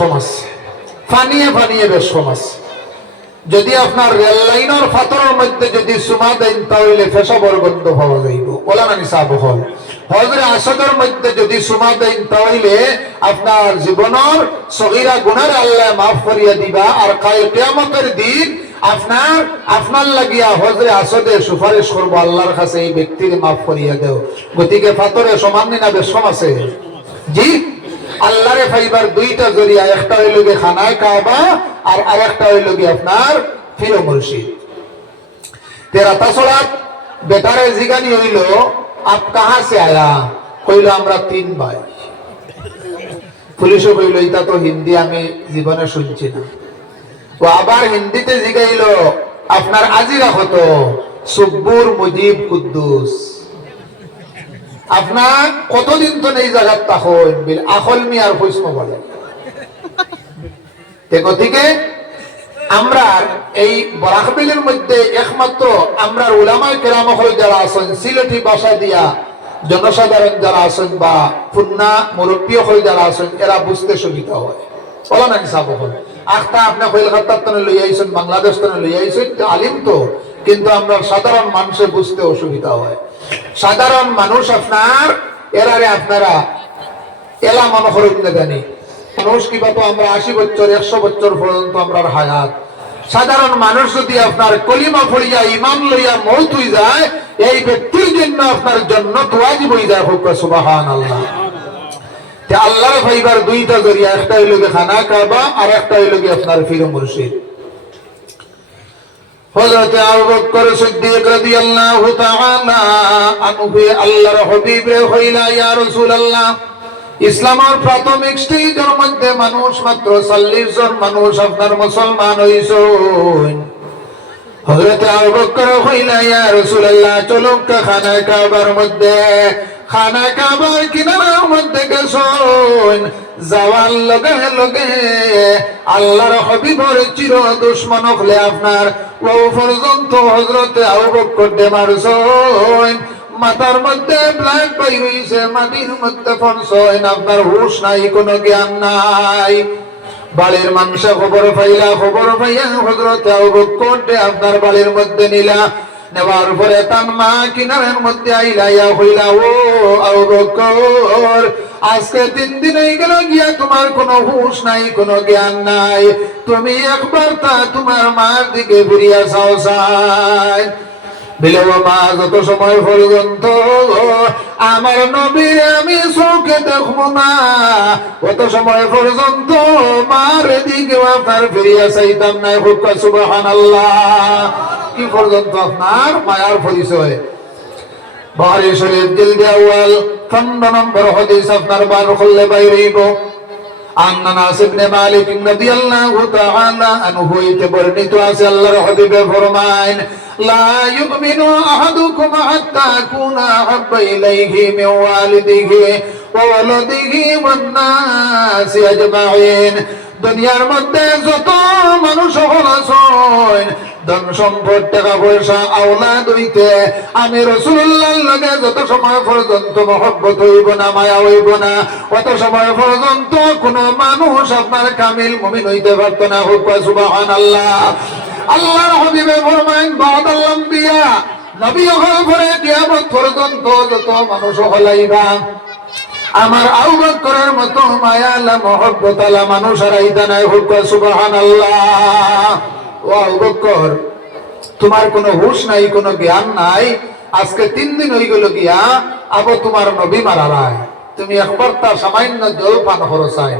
কম আছে, ফানিয়ে ফানিয়ে বেশ কম আছে। যদি আপনার রেল লাইনের ফাতরের মধ্যে যদি সুমা দেন তাহলে পেশাবর গন্ধ পাওয়া যাইব, বলা না নিসা বহল। হজরে আসদের মধ্যে যদি সুমা দেন তাহলে আপনার জীবনের সগীরা গুনাহ আল্লাহ মাফ করিয়া দিবা, আর কাল কিয়ামতের দিন আপনার লাগিয়া হজরে আসদে সুপারিশ করবো আল্লাহর কাছে, এই ব্যক্তির মাফ করিয়া দেও। গতিকে ফাতরে সমান না বেশম আছে জি। আল্লাহরে ফাইবার দুইটা জরিয়া, একটা হইল গিয়ে খানায় কাবা আর আরেকটা হইল গিয়ে আপনার ফির মুর্শিদ। তেরা তাছাড়া বেটারে জিগানি হইল আপ কাহা সে আয়া, কইল আমরা 3 ভাই। পুলিশও কইল এটা তো হিন্দি আমি জীবনে শুনছি না। ও আবার হিন্দিতে জিগাইল আপনার আজিরা কত, সুব্বুর মুজিব কুদ্দুস। আপনার কতদিন তো এই জায়গার তাহল বিল আখল মিয়ার প্রশ্ন বলে। গতিকে আমরা এই বরাকবিলের মধ্যে একমাত্র আমরা উলামায়ে কেরাম যারা আছেন, সিলেটি ভাষা দিয়া জনসাধারণ যারা আছেন বা পুন্না মুরব্বী যারা আছেন, এরা বুঝতে সুবিধা হয়। বলা না হিসাব হল আখটা আপনি কলকাতার তনে লই আইছেন, বাংলাদেশ তনে লই আইছেন, আলিম তো, কিন্তু আমরা সাধারণ মানুষের বুঝতে অসুবিধা হয়। সাধারণ মানুষ আপনার এরারে আপনারা এলা মনে করেন না জানি মানুষ কিবা তো আমরা 80 বছর 100 বছর পর্যন্ত আমরা হায়াত। সাধারণ মানুষ যদি আপনার কলিমা পড়িয়া ইমান লইয়া মৌত হয়ে যায়, এই ব্যক্তির জন্য আপনার জান্নাত ওয়াজিব হয়ে যায়। হোক সুবহানাল্লাহ। তে আল্লাহর ফাইবার দুইটা জরিয়া, একটা হইল গিয়ে খানা কাবা আর একটা হইল গিয়ে আপনার ফির মুর্শিদ। হযরত আবু বকর সিদ্দিক রাদিয়াল্লাহু তাআলা আনহু আল্লাহর হাবিবে কইলা, ইয়া রাসূলুল্লাহ, ইসলামের প্রাথমিক স্টেজের মধ্যে মানুষ মাত্র 40 জন মানুষ আপনার মুসলমান হইছেন। হযরত আবু বকর কইলা, ইয়া রাসূলুল্লাহ, চলো খানা কাবার মধ্যে, খানা কাবার কিনারার মধ্যে গেছেন। যাওয়ার লগে লগে আল্লাহর হাবিবের চির দুশমন হলে আপনার ও পর্যন্ত হযরত আবু বকর দে মারছেন। মাথার মধ্যে ব্লাড পাই হইছে, মাটির মধ্যে পড়ছেন, আপনার হুঁশ নাই, কোনো জ্ঞান নাই। বাড়ির মানুষ খবর পাইয়া হযরত আবু বকর দে আপনার বাড়ির মধ্যে নিলা। নেওয়ার পরে তার মা কিনারের মধ্যে আইলাইয়া হইলা, ও আবু বকর, আজকে 3 দিন হয়ে গেল গিয়া তোমার কোনো হুঁশ নাই, কোনো জ্ঞান নাই, তুমি একবার তা তোমার মার দিকে ফিরিয়া যাও চাই। বিলেও মা, যত সময় পর্যন্ত আমার নবীর আমি চোখে দেখবো না, অত সময় পর্যন্ত মার দিকে আপনার ফিরিয়া চাইতাম না। হোক সুবহানাল্লাহ। কি পর্যন্ত আপনার মায়ার পরিচয়। বুখারী শরীফ জিলদে আউয়াল 15 নম্বর হাদিস আপনার বার করলে বাইরেইব। আনাস ইবনে মালিক রাদিয়াল্লাহু তাআলা আনহু হইতে বর্ণিত আছে, আল্লাহর হাবিবে ফরমায়েন, লা ইউমিনু আহাদুকুম হাত্তা কুনা হাব্বা ইলাইহি মিন ওয়ালিদিহি ওয়া ওয়ালাদিহি ওয়ান নাসি আজমাইন। দুনিয়ার মধ্যে যত মানুষ হল আছেন, ধন সম্পদ টাকা পয়সা আওলাদ হইতে আমি রাসূলুল্লাহর লগে যত সময় পর্যন্ত মহব্বত হইব না, মায়া হইব না, অত সময় পর্যন্ত কোন মানুষ আপনার কামিল মুমিন হইতে পারত না। হোক সুবহানাল্লাহ। আল্লাহর হাবিবে ফরমায়েন, বাদাল আম্বিয়া, নবী হওয়ার পরে কিয়ামত পর্যন্ত যত মানুষ হলাইবা আমার আবু বকরের মতো মায়া আলা মহব্বত আলা মানুষ আর আইতা নাই। হোক সুবহানাল্লাহ। ও আবু বকর, তোমার কোনো হুঁশ নাই, কোনো জ্ঞান নাই, আজকে 3 দিন হয়ে গেল গিয়া আবু তোমার নবী মারা রায়, তুমি একবার তার সামান্য জল পান করো চাই।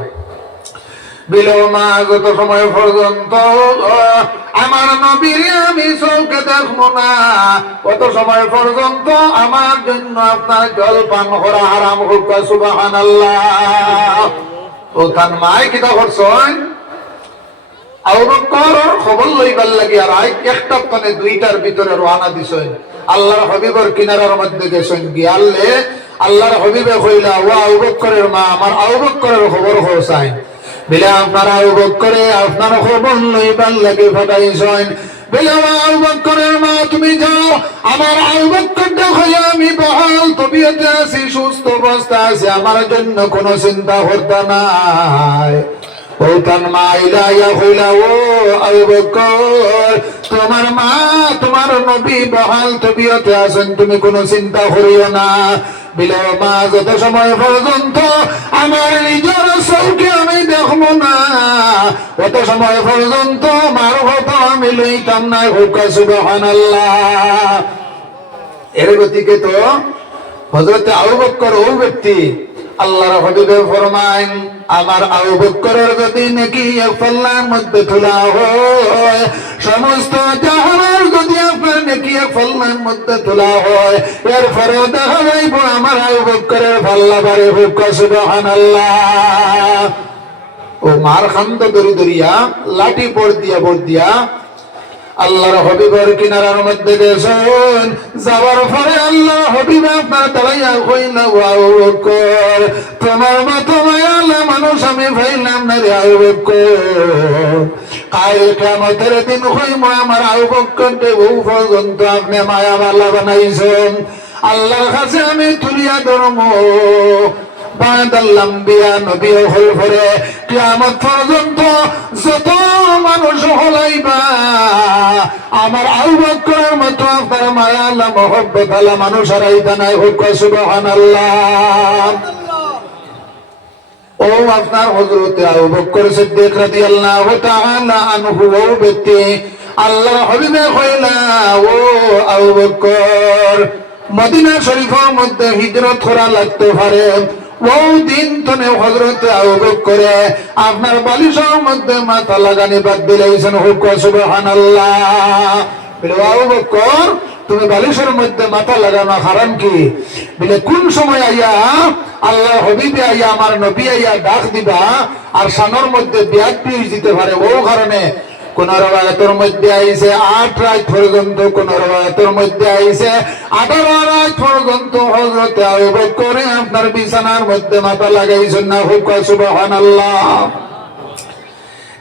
বিলেও মা, যত সময় পর্যন্ত আমার নবীর আমি চোখে দেখবো না, কত সময় পর্যন্ত আমার জন্য আপনার জল পান করা হারাম। হোক সুবহানাল্লাহ। ও তার মায় কিতা করছেন, আবু বকর খবর লইবার লাগি আর একটা তনে 2টার ভিতরে রওনা দিছেন। আল্লাহর হাবিবের কিনারার মধ্যে গেছেন, গিয়ালে আল্লাহর হাবিবে কইলা, ও আবু বকরের মা, আমার আবু বকরের খবর হওয়াই বলে আপনার আবু বকরে আপনার খবর লইবার লাগি ফাটাইছেন। বলে আবু বকরের মা, তুমি যাও, আমার আবু বকর দেখো আমি বহাল তবিয়তে আছি, সুস্থ অবস্থা আছে, আমার জন্য কোনো চিন্তা করতে নাই। ও শয়তান মা ইলাইয়া হইলা ও আবু বকর তোমার মা তোমার নবী বহাল তবিয়তে আছেন তুমি কোনো চিন্তা করিও না বিলে মা যত সময় পর্যন্ত আমার নিজের চৌকে আমি দেখবো না অত সময় পর্যন্ত মার কথা আমি লইতাম না হোক সুবহানাল্লাহ। এর গতিকে তো হযরত আবু বকর ও ব্যক্তি আল্লাহর হাবিবে ফরমান আমার আবু বকরের যদি নাকি এক পাল্লার মধ্যে তোলা হয় সমস্ত জাহানের যদি আপনার নাকি এক পাল্লার মধ্যে তোলা হয় এরপরেও দেখা যাইব আমার আবু বকরের পাল্লা বাড়ে হোক সুবহানাল্লাহ। ও মার খান্দ দরি দরিয়া লাঠি পড় দিয়া আল্লাহর হাবিবের কিনারার মধ্যে গেছেন যাওয়ার পরে আল্লাহর হাবিব আপনার দাঁড়াইয়া কইলা আবু বকর তোমার মতো মায়ালা মানুষ আমি পাইলাম না রে আবু বকর কাল কিয়ামতের দিন হইব আমার আবু বকরকে বহু পর্যন্ত আপনি মায়াওয়ালা বানাইছেন আল্লাহর কাছে আমি তুলিয়া ধরব বাদাল্লাম বিয়া নবী হল পরে কিয়ামত পর্যন্ত যত মানুষ হলাইবা আমার আবু বকরের মতো আপনার মায়া আল্লাহ মহব্বত আল্লাহ মানুষ আর আইতা নাই হোক সুবহানাল্লাহ। ও আপনার হযরত আবু বকর সিদ্দিক রাদিয়াল্লাহু তাআলা আনহু ও ব্যক্তি আল্লাহর হাবিবে কইলা ও আবু বকর মদিনা শরীফের মধ্যে হিজরত করা লাগতে পারে ওই দিন তনে হযরত আবু বকর আপনার বালিশের মধ্যে মাথা লাগানি বাদ দিলেছেন হুক সুবহানাল্লাহ। বলে আবু বকর তুমি বালিশের মধ্যে মাথা লাগানো কারণ কি বলে কোন সময় আইয়া আল্লাহ হাবিবে আইয়া আমার নবী আইয়া ডাক দিবা আর সানোর মধ্যে ব্যাধি দিতে পারে ও কারণে কোন রওয়ায়াতের মধ্যে আইছে 8 রাত পর্যন্ত কোন রওয়ায়াতের মধ্যে আইছে 18 রাত পর্যন্ত হযরত আবু বকর আপনার বিছানার মধ্যে মাথা লাগাইছেন না হুক সুবহানাল্লাহ।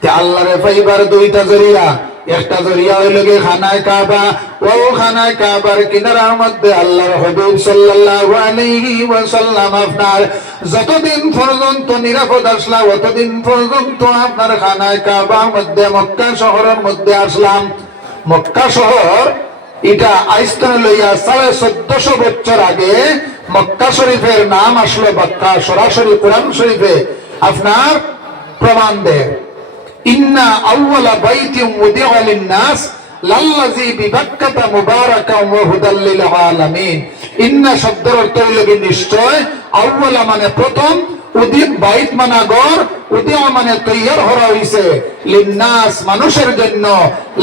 তে আল্লাহরে পাইবার দুইটা জরিয়া একটা জরিয়া হইল গে খানায় কাবা ও খানায় কাবার কিনারার মধ্যে আল্লাহর হাবিব সাল্লাল্লাহু আলাইহি ওয়াসাল্লাম আপনার যতদিন পর্যন্ত নিরাপদ আসলাম ততদিন পর্যন্ত আপনার খানায় কাবার মধ্যে মক্কা শহরের মধ্যে আসলাম। মক্কা শহর এটা আইস্তান লইয়া 1450 বছর আগে মক্কা শরীফের নাম আসলো মক্কা সরাসরি কোরআন শরীফে আপনার প্রমাণ দেয় ইন্না আউওয়ালা বাইতিন উদিআ লিন-নাস লাল্লাযী বিবাক্কাতা মুবারাকান ওয়া হুদাল লিল আলামিন। ইন্না শব্দের অর্থ হলো নিশ্চয়, আউওয়ালা মানে প্রথম, উদিন বাইত মানে ঘর, উদিআ মানে তৈয়ার করা হইছে, লিন-নাস মানুষের জন্য,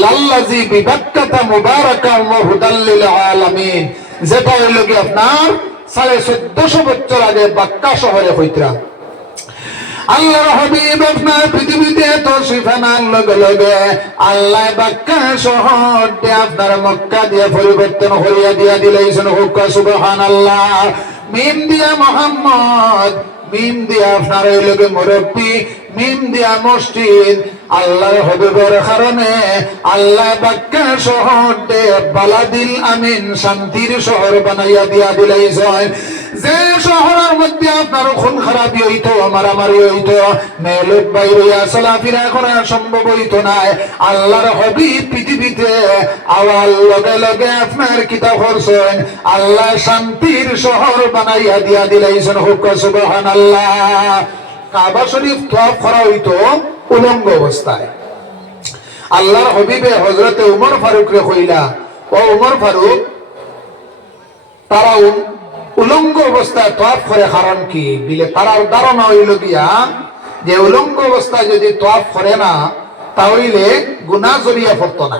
লাল্লাযী বিবাক্কাতা মুবারাকান ওয়া হুদাল লিল আলামিন যেটা হলো কি আপনার 1450 বছর আগে মক্কা শহরে হইতরা। আল্লাহর হাবিব আপনার পৃথিবীতে তো শিফানার লগে লগে আল্লাহ মক্কা শহরকে আপনার মক্কা দিয়ে পরিবর্তন করিয়া দিয়া দিলেছেন হুক সুবহানাল্লাহ। মিম দিয়া মুহাম্মদ, মিম দিয়া আপনার এই লগে মুরব্বি, মিম দিয়া মসজিদ। আল্লাহর হাবিবের কারণে আল্লাহ মক্কা শহরকে বালাদিল আমিন শান্তির শহর বানাইয়া দিয়া দিলেছেন। যে শহরের মধ্যে আপনার খুন খারাপি হইতো, মারামারি হইতো, মেয়েলোক বাইরে চলাফেরা করা সম্ভব হইতো না, আল্লাহর হাবিব পৃথিবীতে আওয়াল লগে লগে আপনার কিতাব করছেন, আল্লাহ শান্তির শহর বানাইয়া দিয়া দিলাইছেন হুক সুবহানাল্লাহ। কাবা শরীফ তওয়াফ করা হইতো উলঙ্গ অবস্থায়। আল্লাহর হাবিবে হযরতে উমর ফারুক রে কইলা, ও উমর ফারুক, তারা উলঙ্গ অবস্থায় তওয়াফ করে কারণ কি? বিলে তারার ধারণা হইল গিয়া যে উলঙ্গ অবস্থায় যদি তওয়াফ করে না তাহলে গুনাহ জড়িয়ে পড়তো না।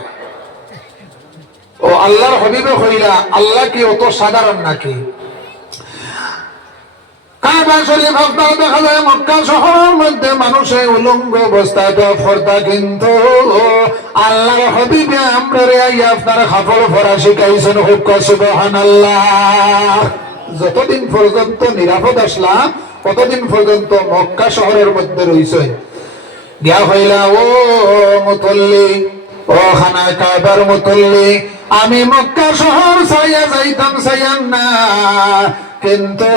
ও আল্লাহর হাবিবে কইলা, আল্লাহ কি অত সাধারণ নাকি? কাবা শরীফ আপনার দেখা যায় মক্কা শহরের মধ্যে মানুষে উলঙ্গ অবস্থায় তওয়াফ করতা, কিন্তু আল্লাহর হাবিবে আমরারে আইয়া আপনার কাপড় পরা শিখাইছেন হুক সুবহানাল্লাহ। যতদিন পর্যন্ত নিরাপদ আসলাম ততদিন পর্যন্ত মক্কা শহরের মধ্যে রইছে। গিয়া হইলা, ও মুতল্লি, ও খানায় কাবার মুতল্লি, আমি মক্কা শহর ছাইয়া যাইতাম চাইয়ান না, কিন্তু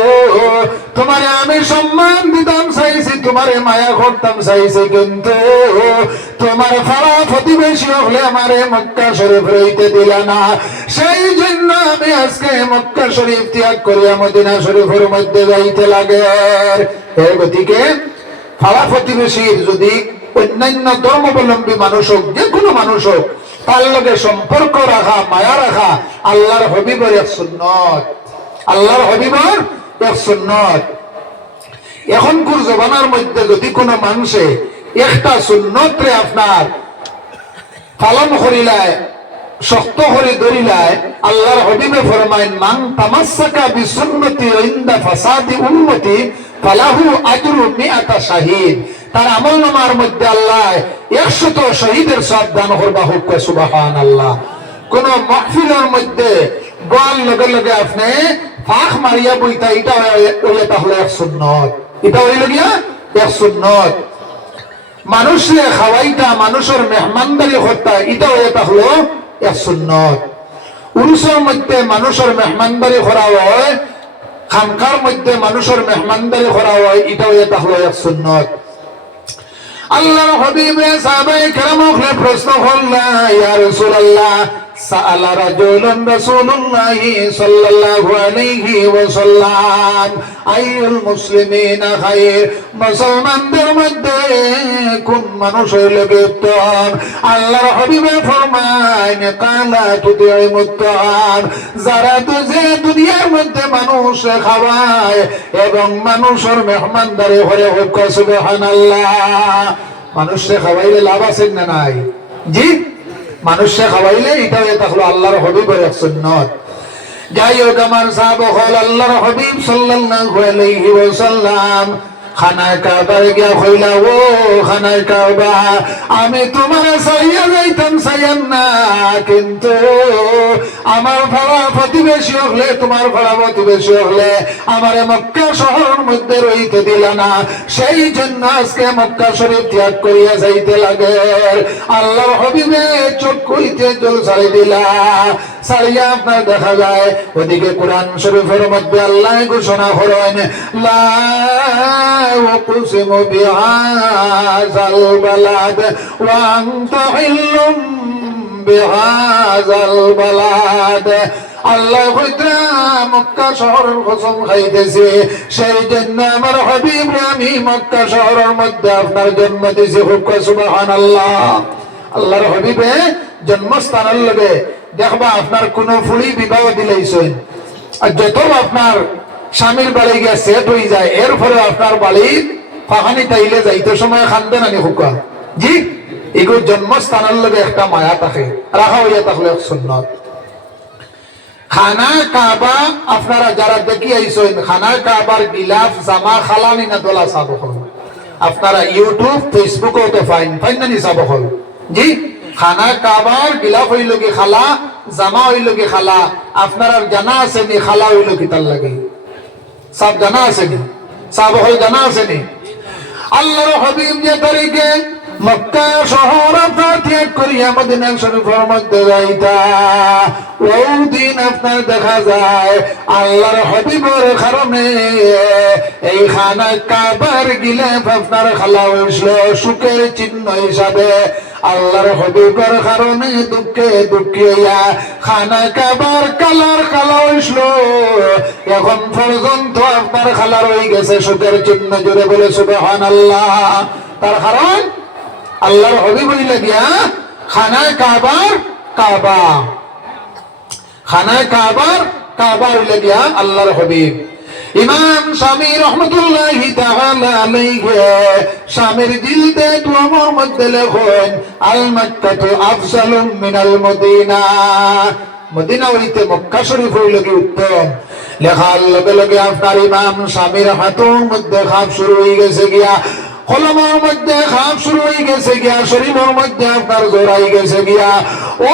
তোমারে আমি সম্মান দিতাম চাইছি, তোমারে মায়া করতাম চাইছি, কিন্তু তোমার পাড়া প্রতিবেশী হলে আমারে মক্কা শরীফ রইতে দিলা না। সেই জন্য আমি আজকে মক্কা শরীফ ত্যাগ করিয়া মদিনা শরীফের মধ্যে যাইতে লাগে। এর গতিকে পাড়া প্রতিবেশীর যদি অন্যান্য ধর্মাবলম্বী মানুষ হোক, যে কোনো মানুষ হোক, তার লগে সম্পর্ক রাখা, মায়া রাখা আল্লাহর হবিবের এক সুন্নত, আল্লাহর হবিবের এক সুন্নত। এখনকার জমানার মধ্যে যদি কোনো মানুষে একটা সুন্নত রে আপনার পালন করিলায়, শক্ত করে ধরিলায়, আল্লাহর হবিবে ফরমাইন মান তামাসসাকা বিসুন্নতি ইনদা ফাসাদি উম্মতি ফালাহু আজরু মিআতা শাহীদ। তার আমলনামার মধ্যে আল্লাহ 100 শহীদের সওয়াব দান করবা হোক। সুবহানাল্লাহ। কোন মাহফিলের মধ্যে বল লগে লগে আপনি ফাঁক মারিয়া বইতা, এটা হইলে তাহলে এক সুন্নত, এটা হইল গিয়া এক সুন্নত। মানুষে খাওয়াইতা, মানুষের মেহমানদারি করতা, এটা হইলে তাহলে এক সুন্নত। উরুসের মধ্যে মানুষের মেহমানদারি করা হয়, খানকার মধ্যে মানুষের মেহমানদারি করা হয়, এটা হইলে তাহলে এক সুন্নত। আল্লাহর হাবিবে সাহাবায়ে কেরামকে প্রশ্ন করলা, ইয়া রাসূলুল্লাহ সাআলা রাজুলুন রাসূলুল্লাহি সাল্লাল্লাহু আলাইহি ওয়াসাল্লাম আইয়ুল মুসলিমিনা খায়র, মুসলমানদের মধ্যে কোন মানুষ হইলে উত্তম? আল্লাহর হাবিবে ফরমায় কালা তুতিমুত তাআম, যারা যে দুনিয়ার মধ্যে মানুষ খাওয়ায় এবং মানুষের মেহমানদারি করে হোক। সুবহানাল্লাহ। মানুষে খাওয়াইলে লাভ আছে না নাই? জি, মানুষে খাওয়াইলে এটাও তাহলে আল্লাহর হাবিবের এক সুন্নত। যাই হোক আমার সাহাবা হল আল্লাহর হাবিব সাল্লাল্লাহু আলাইহি ওয়াসাল্লাম খানায় কাবার গিয়া কইলা, ও খানায় কাবা, আমি তোমার চাইয়া যাইতাম চাইয়ান না, কিন্তু আমার ভাড়া প্রতিবেশী হলে, তোমার ভাড়া প্রতিবেশী হলে আমার মক্কা শহরের মধ্যে রইতে দিলা না, সেই জন্য আজকে মক্কা শরীফ ত্যাগ করিয়া যাইতে লাগে। আল্লাহর হাবিবে চোখ কইতে জল ছাড়ি দিলা, ছাড়িয়া আপনার দেখা যায় ওদিকে কোরআন শরীফের মধ্যে আল্লাহ ঘোষণা করেন, লা উকসিমু বিহাযাল বালাদ ওয়া আনতা হিল্লুম বিহাযাল বালাদ। আল্লাহ কইতা মক্কা শহরের কসম খাইতেছে, সেই জন্য আমার হাবিব আমি মক্কা শহরের মধ্যে আপনার জন্ম দিয়েছি। সুবহানাল্লাহ। আল্লাহর হাবিবে জন্মস্থানের লগে দেখবা আপনার কোন ফুলি বিবাহ দিলেইছেন, আর যত আপনার স্বামীর বাড়ি গিয়া সেট হয়ে যায়, এরপরে আপনার বাড়ি ফাহানি তাইলে যাইতে সময় খানবে না হুকা। জি, এগুলো জন্মস্থানের লগে একটা মায়া থাকে, রাখা হইয়া তাহলে সুন্নত। খানা কাবা আপনারা যারা দেখি আইছেন, খানা কাবার গিলাফ জামা খালানি না দোলা সাব হল, আপনারা ইউটিউব ফেসবুকও তো ফাইন না নি সাব হল। জি, খানা কাবার গিলাফ হইল কি খালা, জামা হইল কি খালা। আপনারা জানা আছে নি খালা হইল কি তার লাগে? সব জানা আছে নি? সাব হল জানা আছে নি? আল্লাহর হাবিব যে তারিখে মক্কা শহর আপনার ত্যাগ করিয়া মদিনা শরীফের মধ্যে যাইতা, ওই দিন আপনার দেখা যায় আল্লাহর হাবিবের কারণে এই খানা কাবার গিলাফ আপনার খালা হইছিল সুখের চিহ্ন হিসাবে। আল্লাহর হাবিবের কারণে দুঃখে দুঃখিয়া খানা কাবার কালার খালা হইছিল, এখন পর্যন্ত আপনার খালা রয়ে গেছে সুখের চিহ্ন। জোরে বলে সুবহানাল্লাহ। তার কারণ আল্লাহর হাবিব হইলে গিয়া খানায় কাবার কাবা, খানায় কাবার কাবা হইলে গিয়া আল্লাহর হাবিব। ইমাম শামী রাহমাতুল্লাহি তাআলা আলাইহি শামের জিলদে তুমর মধ্যে লেখেন, আল মক্কাতু আফজালু মিনাল মদিনা, মদিনা হইতে মক্কা শরীফ হইল কি উত্তম। লেখার লগে লগে আপনার ইমাম শামীর হাতের মধ্যে খাপ শুরু হয়ে গেছে গিয়া, কলমের মধ্যে খাপ শুরু হয়ে গেছে গিয়া, শরীরের মধ্যে আপনার জোড়াই গেছে গিয়া। ও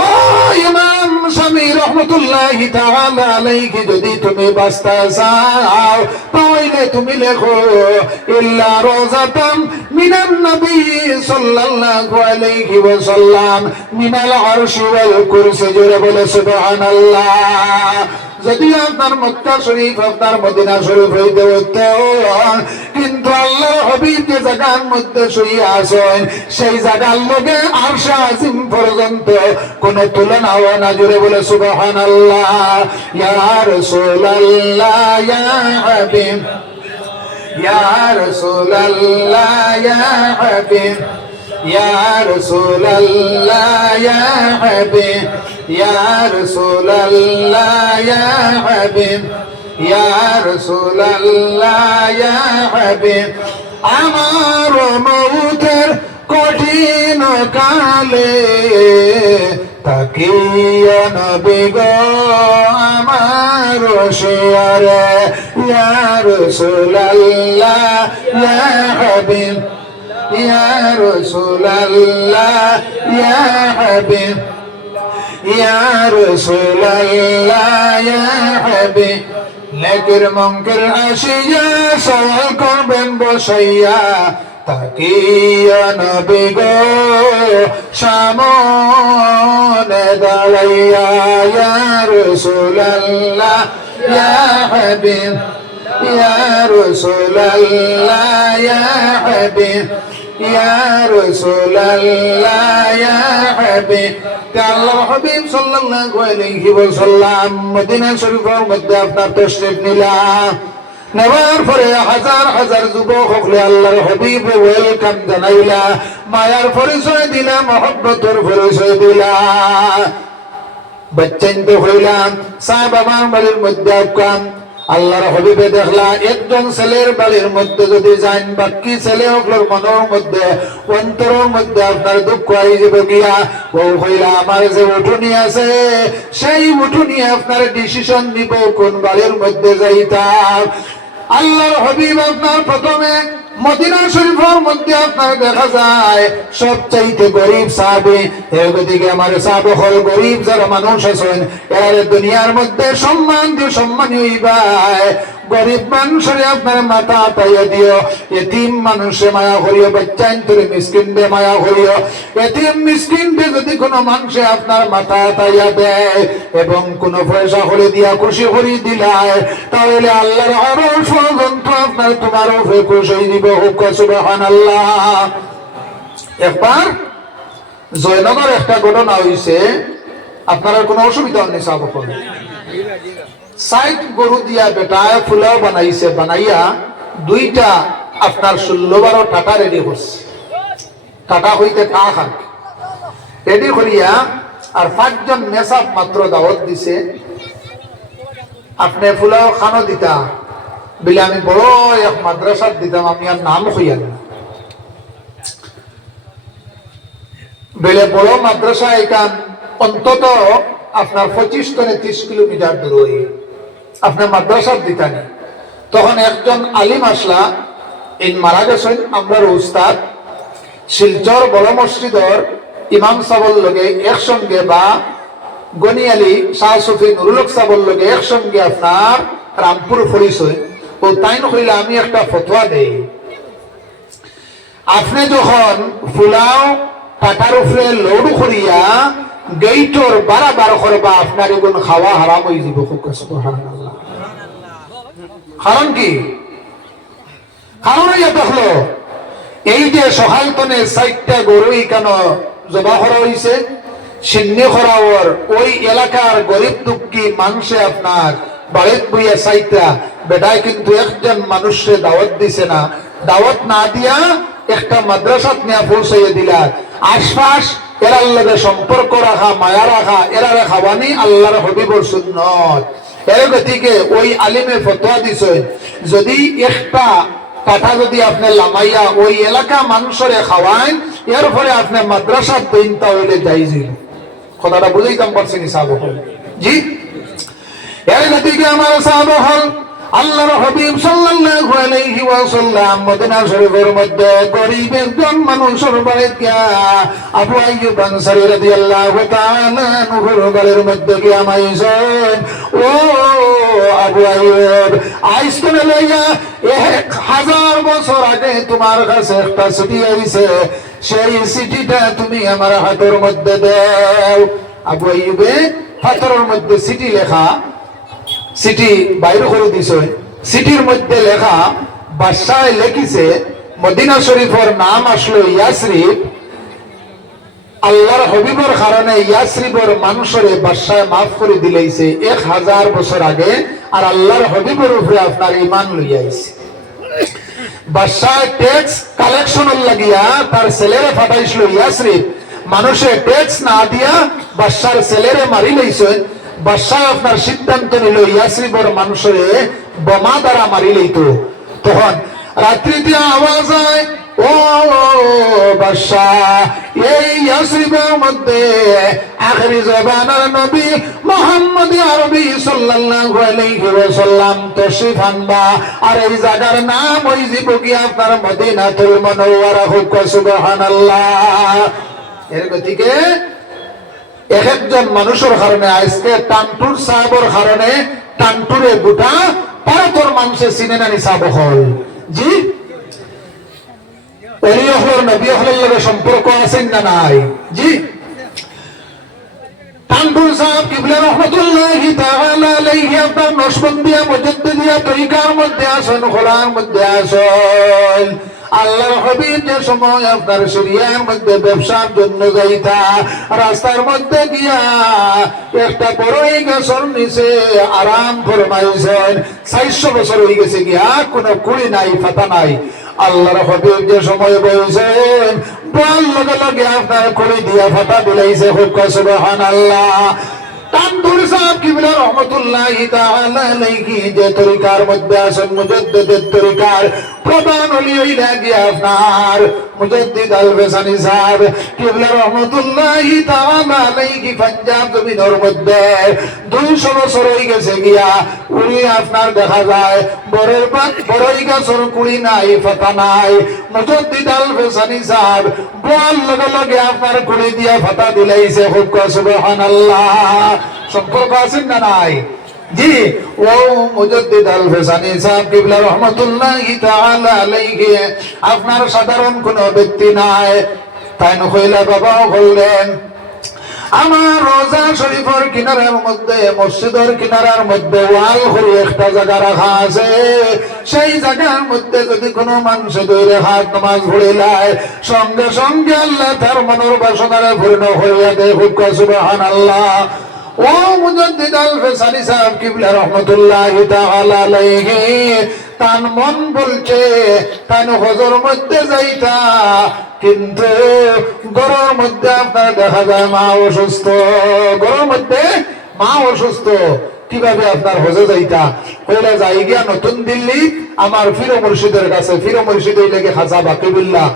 ইমাম শামী রাহমাতুল্লাহি তাআলা আলাইহি, যদি তুমি বাঁচতে চাও তাহলে তুমি লেখো ইল্লা রাযাতাম মিনান নবী সাল্লাল্লাহু আলাইহি ওয়াসাল্লাম মিনাল আরশি ওয়াল কুরসি। জোরে বলে সুবহানাল্লাহ। যদি আপনার মক্কা শরীফ আপনার মদিনা শরীফ হইতে হতো, কিন্তু আল্লাহর হাবিব যে জায়গার মধ্যে শুইয়া আছেন সেই জায়গার লগে আরশে আজিম পর্যন্ত কোন তুলনা হয় না। জোরে বলে সুবহানাল্লাহ। ইয়া রাসূলুল্লাহ ইয়া হাবিব ইয়া রাসূলুল্লাহ ইয়া হাবিব ইয়া রাসূলুল্লাহ ইয়া হাবিব ইয়া রাসূলুল্লাহ ইয়া হাবিব ইয়া রাসূলুল্লাহ ইয়া হাবিব। আমার মৌতের কঠিন কালে তাকিয়া নবী গো আমার শিয়ারে ইয়া রাসূলুল্লাহ ইয়া হাবিব ইয়া রাসূলুল্লাহ ইয়া হাবিব ইয়া রাসূলুল্লাহ ইয়া হাবিব। নেকের মুনকার আসিয়া সওয়াল করবেন বসাইয়া তাকিয়া নবী গো সামনে দাঁড়াইয়া ইয়া রাসূলুল্লাহ ইয়া হাবিব ইয়া রাসূলুল্লাহ ইয়া হাবিব ইয়া রাসূলুল্লাহ ইয়া হাবিব। আল্লাহর হাবিব সাল্লাল্লাহু আলাইহি ওয়াসাল্লাম মদিনা শরীফের মধ্যে আপনার তাশরীফ নিলাম। নেওয়ার পরে হাজার হাজার যুবক সকলে আল্লাহর হাবিব ওয়েলকাম জানাইলা, মায়ার পরিচয় দিলা, মহব্বতের পরিচয় দিলা। বাচ্চাইন হইলাম সাহেব আমার বাড়ির মধ্যে কাম আল্লাহর হাবিবে দেখলা একজন ছেলের বাড়ির মধ্যে যদি যান বাকি ছেলে সকলের মনের মধ্যে অন্তরের মধ্যে আপনার দুঃখ আই যাবে গিয়া। ও হইলা আমার যে উঠুনি আছে সেই উঠুনি আপনার ডিসিশন নিব কোন বাড়ির মধ্যে যাইতাম। আল্লাহর হাবিব আপনার প্রথমে মদিনা শরীফের মধ্যে আপনার দেখা যায় সবচাইতে গরিব সাহাবী। এদিকে আমার সাহাবা হল গরিব যারা মানুষ আছেন এরা দুনিয়ার মধ্যে সম্মান দিয়ে সম্মানী হইবাই। গরিব মানুষের আপনার মাথা পাইয়া দিও, এতিম মানুষে মায়া করিও, বাচ্চা তোরে মিসকিন দে মায়া করিও। এতিম মিসকিন দে যদি কোনো মানুষে আপনার মাথা পাইয়া দেয় এবং কোনো পয়সা করে দিয়া খুশি করি দিলায়, তাহলে আল্লাহর আরো ষড়যন্ত্র আপনার তোমার উপরে খুশি দিব। হুক সুবহানাল্লাহ। একবার জয়নগর একটা ঘটনা হইছে, আপনার কোনো অসুবিধা নেই সাহেব। সাইড গরু দিয়া বেটায় ফুলাও বানাইছে, বানাইয়া দুইটা আপনার 16-12 টাকা রেডি করছে। টাকা হইতে টা খান রেডি করিয়া আর 5 জন মেসাব মাত্র দাওয়াত দিছে। আপনি ফুলাও খানো দিতা বলে আমি বড় এক মাদ্রাসাত দিতাম, আমি আর নাম হইয়া না বলে বড় মাদ্রাসা এখান অন্তত আপনার 25-30 কিলোমিটার দূরে আপনার মাদ্রাসার দিতানি। তখন একজন আলিম আসলা, এই মারা গেছেন আমরা উস্তাদ শিলচর বড় মসজিদর ইমাম সাবল লগে একসঙ্গে বা গনি আলী শাহ সুফি নুরুল হক সাবল লগে একসঙ্গে আপনার রামপুর পরিচয়। ও তাই নইলে আমি একটা ফতোয়া দেই, আপনি যখন ফুলাও টাকার উপরে লোড করিয়া গেইটর বারবার করবা আপনার এগুন খাওয়া হারাম হয়ে যাব। সুবহানাল্লাহ। কারণ কি? কারণ এটা হলো এই যে সকালতনে 4টা গরুই কেন জবা করা হয়েছে, সিন্নি খরাওয়ার ওই এলাকার গরিব দুঃখী মানুষে আপনার বাড়িত বইয়া 4টা বেটায় কিন্তু একজন মানুষে দাওয়াত দিছে না, দাওয়াত না দিয়া একটা মাদ্রাসাত নিয়ে পৌঁছাইয়া দিলা। আশপাশ এরার লগে সম্পর্ক রাখা, মায়া রাখা, এরারে খাওয়ানি আল্লাহর হাবিবর সুন্নত। এর গতিকে ওই আলিমে ফতোয়া দিছে যদি একটা কাঠা যদি আপনি লামাইয়া ওই এলাকা মানুষের খাওয়ান, এর ফলে আপনি মাদ্রাসা দিন তাহলে জায়েজ। কথাটা বুঝাইতাম পারছেন সাহাব জি। এর গতিকে আমার সাহাব হল আল্লাহর হাবিব সাল্লাল্লাহু আলাইহি ওয়াসাল্লাম মদিনা শরীফের মধ্যে গরিব একজন মানুষের বাড়িতে গিয়া আবু আইয়ুব আনসারী রাদিয়াল্লাহু তাআলা আনহুর বাড়ির মধ্যে গিয়া মাইছেন। ও আবু আইয়ুব, আইসনে লইয়া 1000 বছর আগে তোমার কাছে একটা চিঠি আইছে, সেই চিঠিটা তুমি আমার হাতের মধ্যে দাও। আবু আইয়ুবে হাতের মধ্যে চিঠি লেখা সিটি বাইরে করে দিছে, সিটির মধ্যে লেখা বাদশায় লিখিছে মদিনা শরীফের নাম আসলো ইয়াসরিব, আল্লাহর হবিবর কারণে ইয়াসরিবর মানুষরে বাদশায় মাফ করে দিলেইছে 1000 বছর আগে, আর আল্লাহর হবিবর উপরে আপনার ঈমান লইয়াইছে। বাদশাহ ট্যাক্স কালেকশনের লাগিয়া তার ছেলেরে ফাটাইছিল ইয়াসরিব, মানুষে ট্যাক্স না দিয়া বাদশার ছেলেরে মারি লইছে। বাদশাহ আপনার সিদ্ধান্ত নিল ইয়াসরিবর মানুষরে বোমা দ্বারা মারি লইতো। তখন রাত্রিতে আওয়াজ হয়, ও বাদশাহ, এই ইয়াসরিবের মধ্যে আখেরি জবানের নবী মুহাম্মদ আরবি সাল্লাল্লাহু আলাইহি ওয়াসাল্লাম তশরিফ আনবা, আর এই জায়গার নাম ওই জীবকি আপনার মদিনাতুল মুনাওয়ারা। হোক সুবহানাল্লাহ। এর গতিকে এক একজন মানুষের কারণে আজকে টানটুর সাহেবের কারণে টানটুরে গোটা ভারতের মানুষের চিনে না নিসাব হল। জি, নবী হলের লগে সম্পর্ক আছেন না নাই? জি, টানটুর সাহেব কিবলা রহমতুল্লাহি তাআলা আলাইহি আপনার নশবন্দিয়া মুজাদ্দিদিয়া তরিকার মধ্যে আসেন, খোলার মধ্যে আসেন। আল্লাহর হাবিব যে সময় আপনার সিরিয়ার মধ্যে ব্যবসার জন্য যাইতা, রাস্তার মধ্যে গিয়া একটা বড়ই গাছের নিচে আরাম ফরমাইছেন। 400 বছর হয়ে গেছে গিয়া কোনো কুড়ি নাই, ফাতা নাই। আল্লাহর হাবিব যে সময় বলছেন বল লগে লগে আপনার কুড়ি দিয়া ফাতা দিলাইছে। হোক সুবহানাল্লাহ। টানটুর সাহেব কিবলা রহমতুল্লাহি তাআলা আলাইহি যে তরিকার মধ্যে আছেন, মুজাদ্দিদের তরিকার প্রধান ওলি হইলা গিয়া আপনার মুজাদ্দিদ আল ফেসানি সাহেব কিবলা রহমতুল্লাহি তাআলা আলাইহি পাঞ্জাব জমিনের মধ্যে 200 বছর হয়ে গেছে গিয়া উনি আপনার দেখা যায় বড়ই গাছের কুড়ি নাই, ফাতা নাই। মুজাদ্দিদ আল ফেসানি সাহেব বল লগে লগে আপনার কুড়ি দিয়া ফাতা দিলাইছে। হোক সুবহানাল্লাহ। সম্পর্ক আছেন না নাই? জি, ও মুজাদ্দিদ আল ফেসানি সাহেব কিবলা রহমাতুল্লাহি তাআলা আলাইহি আপনার সাধারণ কোন ব্যক্তি নাই। তাই নইলা বাবাও বললেন, আমার রোজা শরীফের কিনারার মধ্যে, মসজিদের কিনারার মধ্যে ওয়াল করে একটা জায়গা রাখা আছে। সেই জায়গার মধ্যে যদি কোনো মানুষ 2 রাকাত নামাজ পড়িলায়, সঙ্গে সঙ্গে আল্লাহ তার মনের বাসনারে পূর্ণ হইয়া দেয়। হোক সুবহানাল্লাহ। ও মুজাদ্দিদ আল ফেসানি সাহেব কিবলা রহমাতুল্লাহি তাআলা আলাইহি তার মন বলছে তান হজর মধ্যে যাইতা, কিন্তু গরমের মধ্যে আপনার দেখা যায় মা অসুস্থ। গরমের মধ্যে মা অসুস্থ, কিভাবে আপনার হজে যাইতা? কইলা যাই গিয়া নতুন দিল্লি আমার ফিরো মুর্শিদের কাছে। ফিরো মুর্শিদ হইলে কি খাজা বাকিবুল্লাহ।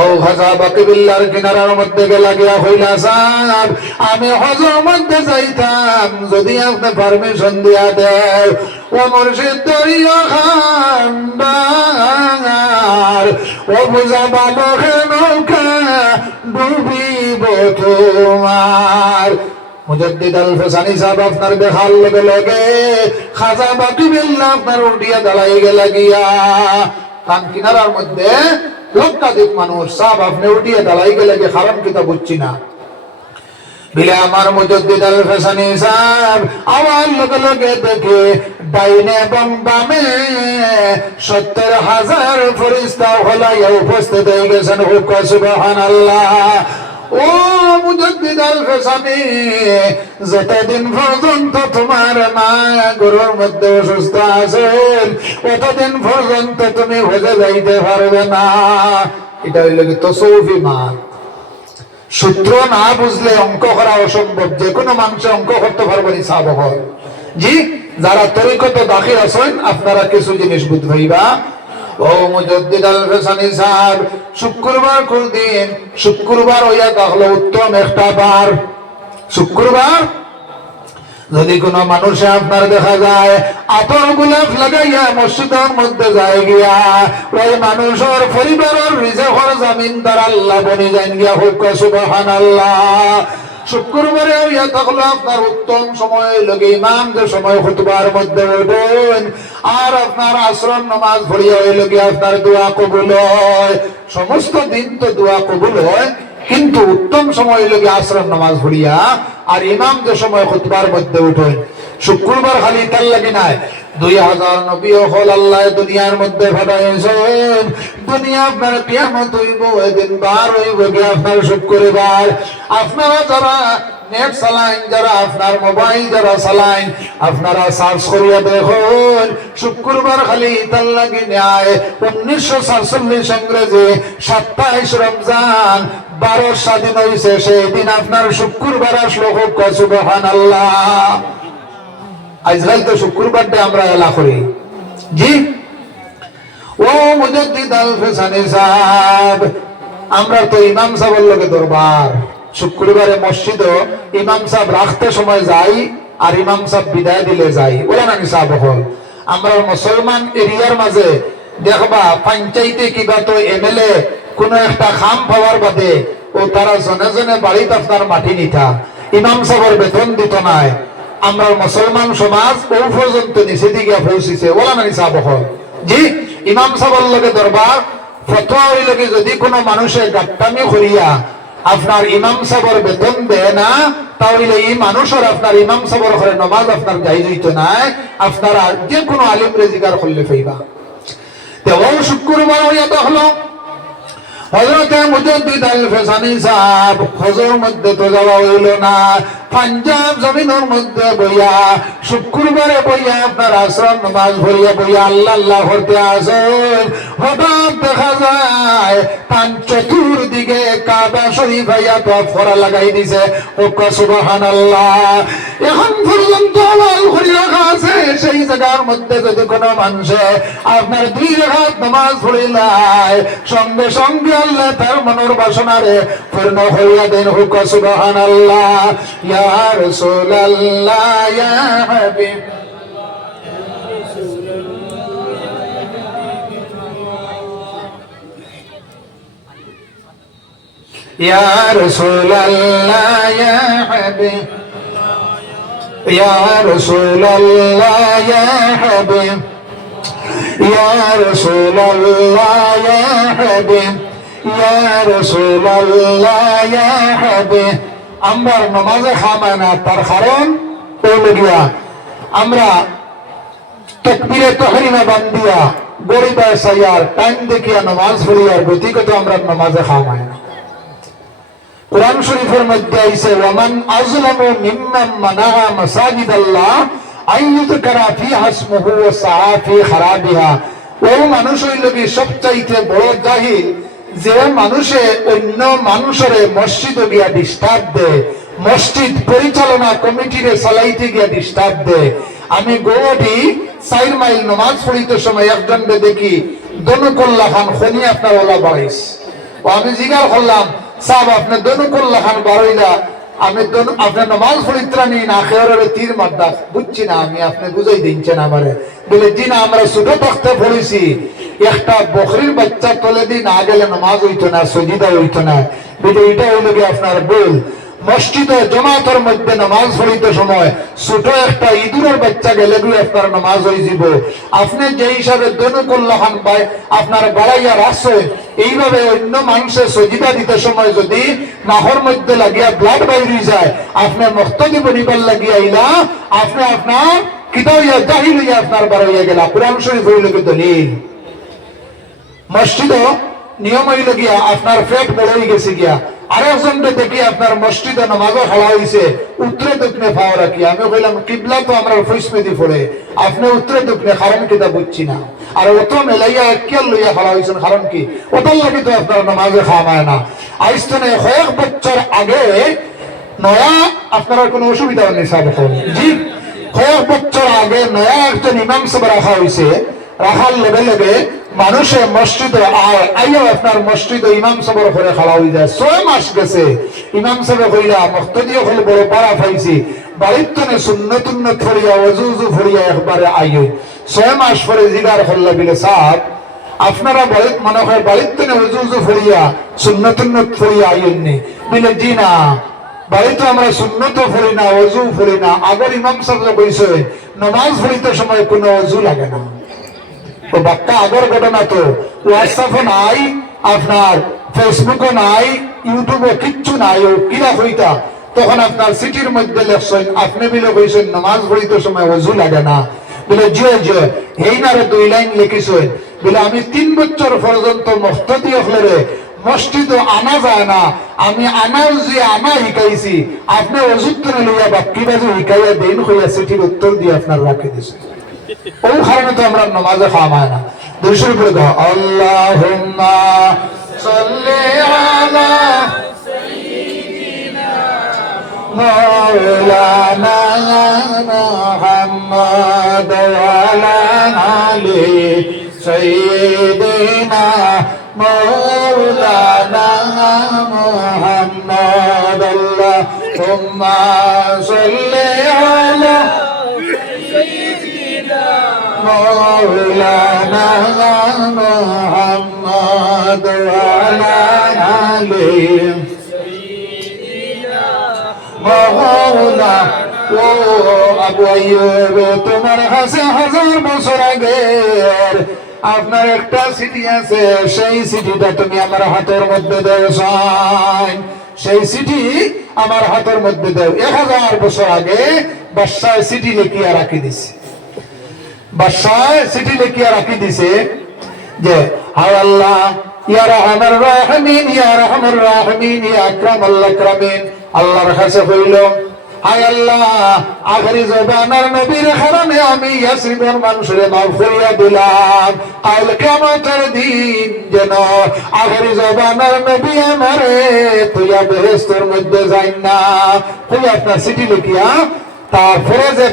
ও খাজা বাকিবুল্লাহর কিনারার মধ্যে গেলা গিয়া হইলা, সাহেব আমি হজের মধ্যে যাইতাম, যদি আপনি পারমিশন দিয়া দেয়। ও মুর্শিদ দরিয়া খান্ডার, ও বুঝা বালকে নৌকা ডুবিব তোমার। মুজাদ্দিদ আল ফেসানি সাহেব আপনার দেখার লগে লগে খাজা বাকিবুল্লাহ আপনার উঠিয়া দাঁড়াই গেলা গিয়া। কান কিনারার মধ্যে লক্ষাধিক মানুষ। সাহেব আপনি উঠিয়া দাঁড়াই গেলে গিয়ে কারণ কিতা বুঝছি না। বিলে আমার মুজাদ্দিদ আল ফেসানি সাহেব আমার লগে লগে দেখে ডাইনে এবং বামে 70,000 ফেরেশতা হলাইয়া উপস্থিত হয়ে গেছেন। হোক সুবহানাল্লাহ। ও মুজাদ্দিদ আল ফেসানি, যতদিন পর্যন্ত তোমার মা গরুর মধ্যে অসুস্থ আছেন, ততদিন পর্যন্ত তুমি হজে যাইতে পারবে না। এটা হইল কি তসৌফি মান। সূত্র না বুঝলে অঙ্ক করা অসম্ভব। যে কোনো মানুষের অঙ্ক করতে পারবে না সাহেব হয়। জি, যারা তরিকত দাখিল আছেন আপনারা কিছু জিনিস বুঝবাইবা। ও মুজাদ্দিদ আল ফেসানি সাহেব শুক্রবার কোন দিন? শুক্রবার হইয়া তাহলে উত্তম একটা বার। শুক্রবার যদি কোনো মানুষে আপনার দেখা যায় আতর গোলাপ লাগাইয়া মসজিদের মধ্যে যায় গিয়া, ওই মানুষের পরিবারের রিজেকের জামিনদার আল্লাহ বনি যান গিয়া। হোক সুবহানাল্লাহ। শুক্রবারে হইয়া থাকলে আপনার উত্তম সময় লগে ইমাম যে সময় খুতবার মধ্যে উঠবেন, আর আপনার আসর নামাজ পড়িয়া হইল গিয়ে আপনার দোয়া কবুল হয়। সমস্ত দিন তো দোয়া কবুল হয়, কিন্তু উত্তম সময় হইল গিয়ে আসর নামাজ পড়িয়া আর ইমাম যে সময় খুতবার মধ্যে উঠেন। শুক্রবার খালি তার লাগে নাই 2000 নবী হল আল্লাহ দুনিয়ার মধ্যে পাঠাইছেন। দুনিয়া আপনার কিয়ামত হইব, এদিন বার হইব আপনার শুক্রবার। আপনারা যারা নেট চালাইন, যারা আপনার মোবাইল যারা চালাইন, আপনারা সার্চ করিয়া দেখুন শুক্রবার খালি তার লাগে নাই 1947 ইংরেজি 27 রমজান 12 স্বাধীন হয়েছে, সেদিন আপনার শুক্রবার আসলো। হোক সুবহানাল্লাহ। আজকাল তো শুক্রবারটা আমরা এলা করি। জি ও মুজাদ্দিদ আল ফিসানি সাহেব, আমরা তো ইমাম সাহেবের লগে দরবার, শুক্রবারে মসজিদে ইমাম সাহেব রাখতে সময় যাই আর ইমাম সাহেব বিদায় দিলে যাই, বলে না সাহেব হল। আমরা মুসলমান এরিয়ার মাঝে দেখবা পঞ্চায়েতে কিবা তো এমএলএ কোন একটা খাম পাওয়ার বাদে ও তারা জনে জনে বাড়িতে আপনার মাটি নিতা, ইমাম সাহেবের বেতন দিত নাই। আমরা মুসলমান সমাজ ও পর্যন্ত নিচে দিকে পৌঁছিছে, বলা না সাহেব হল। জি ইমাম সাহেবের লগে দরবার, ফতোয়া হইল কি যদি কোনো মানুষের গাট্টামি করিয়া আপনার ইমাম সাহেবের বেতন দেয় না, তাহলে এই মানুষের আপনার ইমাম সাহেবের ঘরে নামাজ আপনার জায়েজ হইতো না। আপনারা যে কোনো আলিম রেজিকার করলে পাইবা। তেও শুক্রবার হইয়া তো হলো হযরতে মুজাদ্দিদ আল ফিসানি সাহেব হজর মধ্যে তো যাওয়া হইল না, পাঞ্জাব জমিনের মধ্যে বইয়া শুক্রবারে বইয়া আপনার আসর নামাজ পড়িয়া বইয়া আল্লাহ আল্লাহ করতে আসেন। হঠাৎ দেখা যায় তার চতুর্দিকে কাবা শরীফ আইয়া তো ফরা লাগাই দিছে। ওকা সুবহানাল্লাহ। এখন পর্যন্ত আল্লাহ করে রাখা আছে সেই জায়গার মধ্যে যদি কোনো মানুষে আপনার 2 রাকাত নামাজ পড়িলাই, সঙ্গে সঙ্গে আল্লাহ তার মনের বাসনারে পূর্ণ হইয়া দেন। ওকা সুবহানাল্লাহ। ইয়া রাসূলুল্লাহ ইয়া হাবিব ইয়া রাসূলুল্লাহ ইয়া হাবিব ইয়া রাসূলুল্লাহ ইয়া হাবিব ইয়া রাসূলুল্লাহ ইয়া হাবিব ইয়া রাসূলুল্লাহ ইয়া হাবিব। আমরা নামাজে খামায় না, তার কারণ হইল গিয়া আমরা তাকবীরে তাহরিমা বান্দিয়া গরিবা সাইয়ার টাইম দেখিয়া নামাজ পড়িয়ার ব্যক্তিগত আমরা নামাজে খামায় না। কুরআন শরীফের মধ্যে আইছে ওয়ামান আযলামু মিম্মান মানাআ মাসাজিদাল্লাহ আইয়ুযকারা ফিহা ইসমুহু ওয়া সাআ ফি খারাবিহা। ওই মানুষ হইল কি সবচাইতে বড় জাহিল যে মানুষে অন্য মানুষের মসজিদ গিয়া ডিস্টার্ব দেয়, মসজিদ পরিচালনা কমিটিরে চালাইতে গিয়া ডিস্টার্ব দেয়। আমি গৌহাটি 4 মাইল নামাজ পড়িতে সময় একজনকে দেখি দনুকুল্লাহ খান খনি আপনার ওলা বাড়াইস। ও আমি জিজ্ঞাসা করলাম সাহেব আপনি দনুকুল্লাহ খান বাড়াইলা, আমি আপনার নামাজ পড়িত্রানি না খেয়ারে তীর মাদ্দা বুঝছি না আমি, আপনি বুঝাই দিচ্ছেন আমারে। বলে জি না, আমরা ছোট থাকতে পড়েছি একটা বকরির বাচ্চা তলে দিয়ে না গেলে নামাজ হইতো না, সজিদা হইতো না। বলে এটা হইল কি আপনার ভুল। মসজিদে জমাতের মধ্যে নামাজ পড়িতে সময় ছোট একটা ইঁদুরের বাচ্চা গেলে গিয়ে আপনার নামাজ হয়ে যাব। আপনি যে হিসাবে দনুকুল্লাহ খান ভাই আপনার বাড়াইয়া রাখছে, এইভাবে অন্য মানুষের সজিদা দিতে সময় যদি নাহর মধ্যে লাগিয়া ব্লাড বাইরে যায়, আপনার মক্তদি বনিবার লাগিয়া আইলা, আপনি আপনার কিতাব জাহিল হইয়া আপনার বাড়াইয়া গেলা। কুরআন শরীফ হইল কি দলিল। মসজিদে নিয়ম হইল গিয়া আপনার পেট বড় হয়ে গেছে গিয়া, আরেকজনকে দেখি আপনার মসজিদে নামাজও খাওয়া হয়েছে উত্তরে দক্ষিণে পাওয়া রাখি। আমি কইলাম কিবলা তো আমরা ফৈসমেদি পড়ে, আপনি উত্তরে দক্ষিণে কারণ কিতা বুঝছি না। আর অত মেলাইয়া কেল লইয়া খাওয়া হয়েছেন কারণ কি? ওটার লাগে তো আপনার নামাজে খাওয়া না। আইস্তনে কয়েক বছর আগে নয়া আপনার কোনো অসুবিধা নেই সাহেব, জি কয়েক বছর আগে নয়া একজন ইমাম সাহেব রাখা হয়েছে। রাখার লগে লগে মানুষে মসজিদে আইয়া আপনার মসজিদে ইমাম সাহেবের ঘরে খাওয়া হয়ে যায়। 6 মাস গেছে ইমাম সাহেব কইলা মুক্তদিও হল বড় পাড়া পাইছি, বাড়ির তনে সুন্নতুন্ন ফরিয়া ওজুজু ফরিয়া একবারে আইয়। 6 মাস পরে জিগার হল্লা বিলে সাহেব আপনারা বাড়িত মনে হয় বাড়ির তনে ওজুজু ফরিয়া সুন্নতুন্ন ফরিয়া আইয়নি। বিলে জি না, বাড়িতে আমরা সুন্নত ফরি না, ওজু ফরি না। আগর ইমাম সাহেব কইছে নামাজ পড়িতে সময় কোনো ওজু লাগে না। তো বাক্কা আগর ঘটনা তো হোয়াটসঅ্যাপও নাই, আপনার ফেসবুকও নাই, ইউটিউবে কিচ্ছু নাই। ও কিরা হইতা তখন আপনার সিটির মধ্যে লেখছেন আপনি বিলে কইছেন নামাজ পড়িতে সময় ওযু লাগে না বলে যে এই নারে 2 লাইন লিখিছেন বলে আমি 3 বছর পর্যন্ত মুফতি হলে মসজিদে আনা যায় না আমি আনাও যে আনা শিখাইছি আপনি অযুত্তরে লইয়া বাকি বাজে শিখাইয়া দেন হইয়া চিঠির উত্তর দিয়ে আপনার রাখে দিছে ওই কারণে তো আমরা নামাজে খাওয়ায় না দুরূদ পড়ে দাও আল্লাহুম্মা সাল্লি আলা সাইয়্যিদিনা মাওলানা মুহাম্মদ ওয়া আলা আলি সাইয়্যিদিনা مولانا محمد اللهم صل على سيدنا مولانا محمد وعلى آله سيدنا مولانا ও আবু আইয়ুব তোমার কাছে হাজার বছর আগের আপনার একটা চিঠি আছে সেই চিঠিটা তুমি আমার হাতের মধ্যে দাও সেই চিঠি আমার হাতের মধ্যে দাও 1000 বছর আগে বাদশাহ চিঠি লিখিয়া রাখি দিছে বাদশাহ চিঠি লিখিয়া রাখি দিছে যে হায় আল্লাহ ইয়া রাহমার রাহিমিন ইয়া রাহমার রাহিমিন ইয়া আকরামাল আকরামিন আল্লাহর কাছে হইল হায় আল্লাহ আখেরি জবানার নবীর কারণে আমি ইয়াসরিবের মানুষের মাফ করিয়া দিলাম কাল কিয়ামতের দিন যেন আখেরি জবানার নবী আমারে তুইয়া বেহেশতের মধ্যে যাইন না কই আপনার চিঠি লিখিয়া তারপরে যে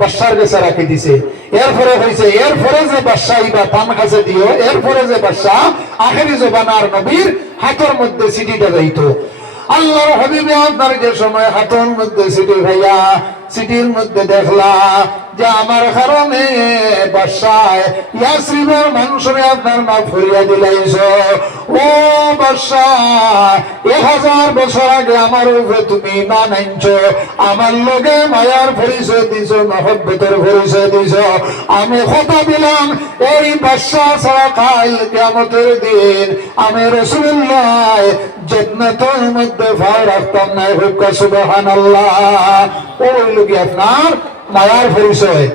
বাদশার কাছে রাখি দিছে এরপরে হইছে এরপরে যে বাদশাহ ইবা তার কাছে দিও এরপরে যে বাদশাহ আখেরি জবানার নবীর হাতের মধ্যে চিঠিটা যাইতো আল্লাহর হাবিবে আপনার যে সময় হাতের মধ্যে চিঠি ভাইয়া চিঠির মধ্যে দেখলা যে আমার কারণে বাদশাহ ইয়াসরিবের মানুষের আপনার মাফ করিয়া দিলাইছ ও বাদশাহ 1000 বছর আগে আমার উপরে তুমি ঈমান আনছো আমার লগে মায়ার পরিচয় দিছ মহব্বতের পরিচয় দিছ আমি কথা দিলাম এই বাদশাহ ছাড়া কাল কিয়ামতের দিন আমি রাসূলুল্লাহ জান্নাতের মধ্যে ভাই রাখতাম না হুক্কা সুবহানাল্লাহ ওই লোক আপনার মায়ার পরিচয়